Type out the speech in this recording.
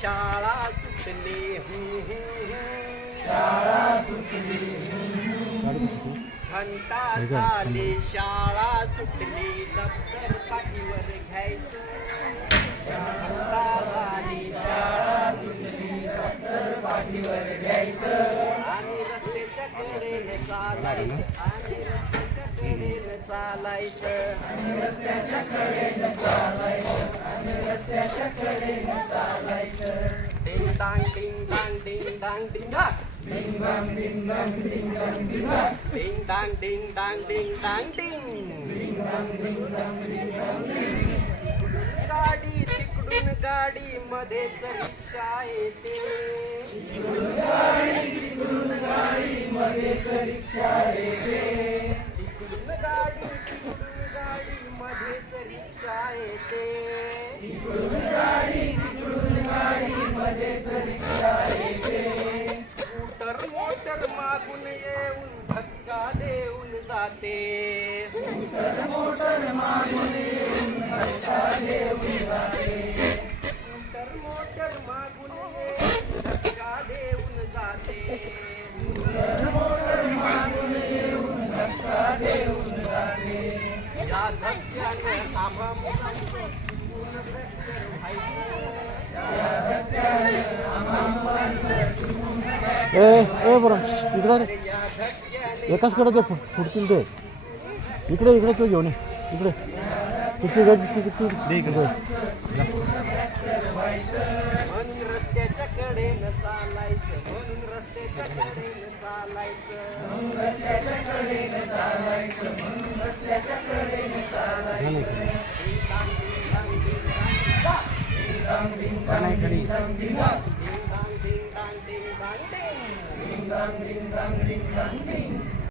शाळा सुटली शाळा सुटली घंटा झाली शाळा सुटली दप्तर पाठीवर घ्यायचं घंटा झाली शाळा सुटली दप्तर पाठीवर घ्यायचं आणि रस्त्याच्या कडेने चालायचं आणि रस्त्याच्या कडेने चालायचं आणि रस्त्याच्या कडेने चालायचं आणि रस्त्याच्या कडेने चालायचं डिंग डांग डिंग डांग डिंग डांग डिंग डांग डिंग डांग डिंग डांग डिंग डांग डिंग डांग डिंग डांग डिंग डांग डिंग डांग डिंग डिंग डांग डिंग डांग डिंग डांग गाडी तिकडून गाडी मध्येच रिक्षा येते तिकडून गाडी मध्येच रिक्षा येते तिकडून गाडी मध्येच रिक्षा येते तिकडून गाडी मध्येच रिक्षा येते स्कूटर मोटर मागून येऊन धक्का देऊन जाते स्कूटर मोटर मागून येऊन धक्का देऊन जाते स्कूटर मोटर मागून येऊन धक्का देऊन जाते स्कूटर मोटर मागून येऊन धक्का देऊन जाते या धक्क्यानं आम्हा मुलांचं पूर्ण फ्रॅक्चर व्हायचं या धक्क्याने आम्हा मुलांचं ए बरं इकडे या धक्क्याने एकाच कडे ते फुटतील ते इकडे इकडे तू घेऊन ये इकडे किती गाडी किती म्हणून रस्त्याच्या कडेनं चालायचं म्हणून रस्त्याच्या कडेनं चालायचं रस्त्याच्या कडेने चालायचं म्हणून रस्त्याच्या कडेने चालायचं डिंग डांग डिंग डांग डिंग डांग डिंग डांग डिंग डांग डिंग डांग डिंग डांग डिंग डांग डिंग डांग डिंग डिंग डांग डिंग डांग डिंग डांग डिंग